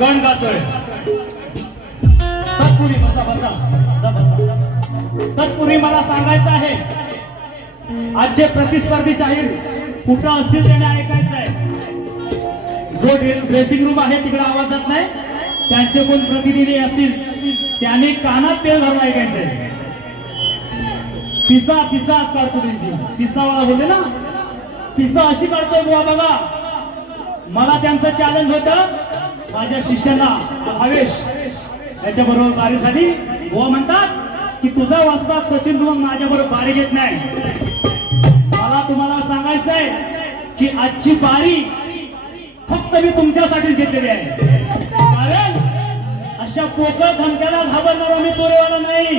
गण गातोय. तत्पुरी बसा बसा. तत्पुरी मला सांगायचं आहे. आजचे प्रतिस्पर्धी शाहीर कुठं असतील त्याने ऐकायचं आहे. जो ड्रेसिंग रूम आहे तिकडे आवाज जात नाही. त्यांचे कोण प्रतिनिधी असतील त्यांनी कानात तेल घालून ऐकायचंय पिसा पिसा आज काढतो त्यांची. पिसावाला बोलले ना? पिसा अशी काढतोय बुवा बघा. मला त्यांचं चॅलेंज होतं. माझ्या शिष्यांना भावेश याच्या बरोबर झाली बुवा म्हणतात की तुझा वाचतात सचिन तुम्हाला माझ्या बरोबर बारी घेत नाही. मला तुम्हाला सांगायचंय की आजची बारी फक्त मी तुमच्यासाठीच घेतलेली आहे. कारण अशा पोकळ धमक्याला घाबरणारा मी तोरेवाला नाही.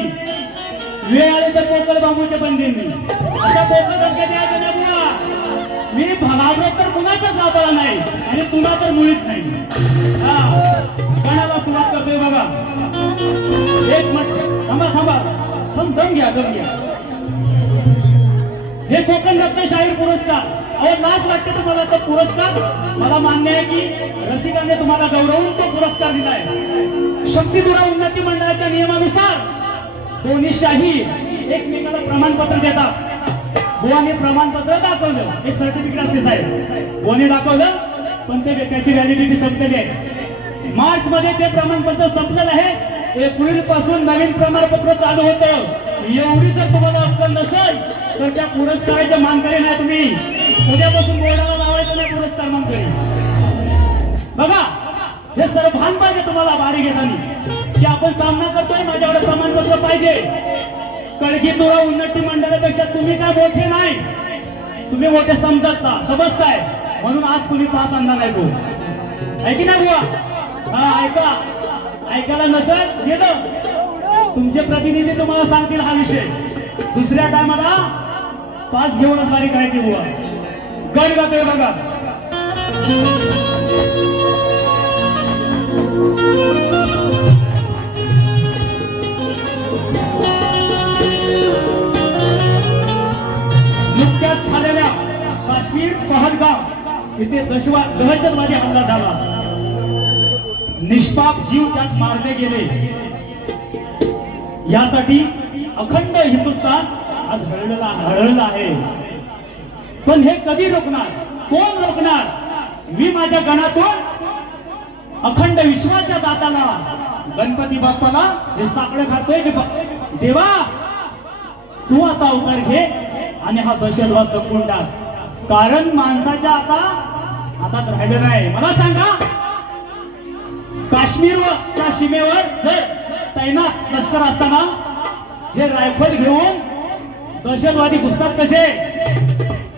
वेळ आले तर पोकळ बांबूचे पण देईन मी. अशा पोकळ धमक्या द्यायच्या नाही बुवा मी भागवत तर कुणाचाच घाबरला नाही. आणि तुला तर मुळीच नाही. हा. गणाला सुरुवात करतोय बघा. एक मिनिट. थांबा थांबा. थांब दम घ्या दम घ्या. हे कोकण रत्न शाहीर पुरस्कार. अहो लाच वाटते तुम्हाला तो पुरस्कार? मला मान्य आहे की रसिकाने तुम्हाला गौरवून तो पुरस्कार दिलाय. शक्तीदुरा उन्नती मंडळाच्या नियमानुसार दोन्ही शाही एकमेकाला प्रमाणपत्र देतात. बुवाने प्रमाणपत्र दाखवलं. हे सर्टिफिकेट असते साहेब. बुवाने दाखवलं पण ते त्याची व्हॅलिडिटी संपलेली आहे. मार्च मध्ये ते प्रमाणपत्र संपलेलं आहे. एप्रिलपासून नवीन प्रमाणपत्र चालू होतं. एवढी जर तुम्हाला अक्कल नसेल तर त्या पुरस्काराच्या मानकरी नाही तुम्ही. उद्यापासून बोर्डाला लावायचं नाही पुरस्कार मानकरी. बघा हे सर्व भान पाहिजे तुम्हाला बारी घेताना. की आपण सामना करतोय माझ्याकडे प्रमाणपत्र पाहिजे. कळगी तुरा उन्नती मंडळ तुम्ही मोठे नाही. तुम्ही मोठे समजत समजताय म्हणून आज तुम्ही पास आणणार नाही तो. ऐकी ना बुवा? हा ऐका. ऐकायला नसेल गेलं तुमचे प्रतिनिधी तुम्हाला सांगतील हा विषय. दुसऱ्या टायमाला पास घेऊनच बारी करायची बुवा. गण गातोय बघा. काश्मीर पहलगाव इथे दशवा दहशतवादी हल्ला झाला. निष्पाप जीव त्यात मारले गेले. यासाठी अखंड हिंदुस्थान आज हरलेला हरळलं आहे. पण हे कधी रोखणार? कोण रोखणार? मी माझ्या गणातून अखंड विश्वाच्या दाताला गणपती बाप्पाला हे साकडं खातोय देवा तू आता अवतार घे आणि हा दहशतवाद जपून टाक. कारण माणसाच्या आता हातात राहिलं नाही. मला सांगा काश्मीरवर त्या सीमेवर जर तैनात लष्कर असताना हे रायफल घेऊन दहशतवादी घुसतात कसे?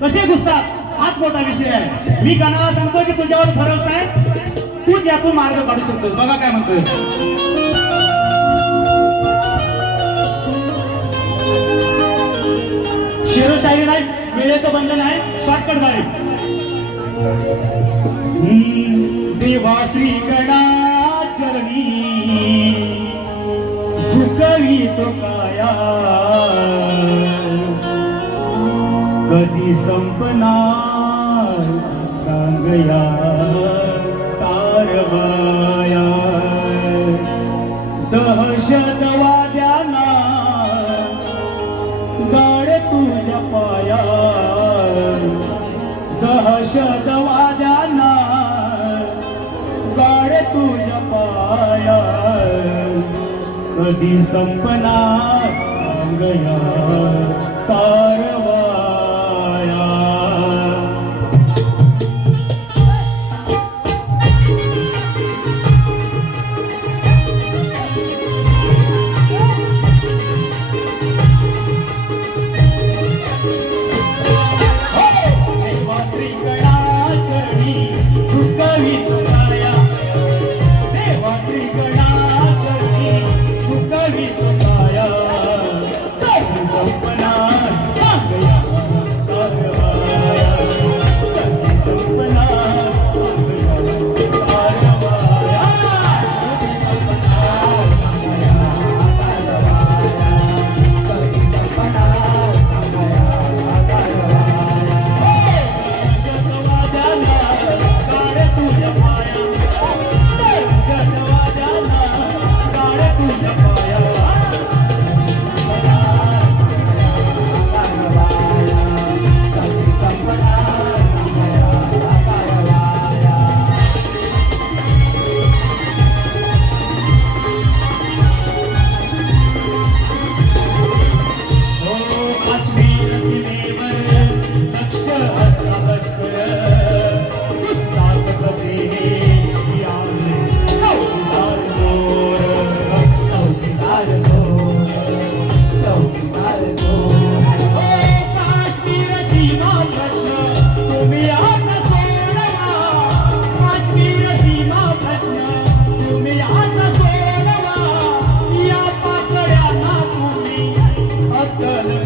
कसे घुसतात? हाच मोठा विषय आहे. मी कानाला सांगतो की तुझ्यावर भरोसा आहे. तूच यातून मार्ग काढू शकतोस. बघा काय म्हणतोय. देवा श्री गणाचरणी झुकवी तो काया. कधी संपणार सांगया तारवाया. दहशतवाद्यांना गाड तुझ्या पाया. दहशतवाद्यांना गाड तुझ्या पाया कधी संपना गया Yeah.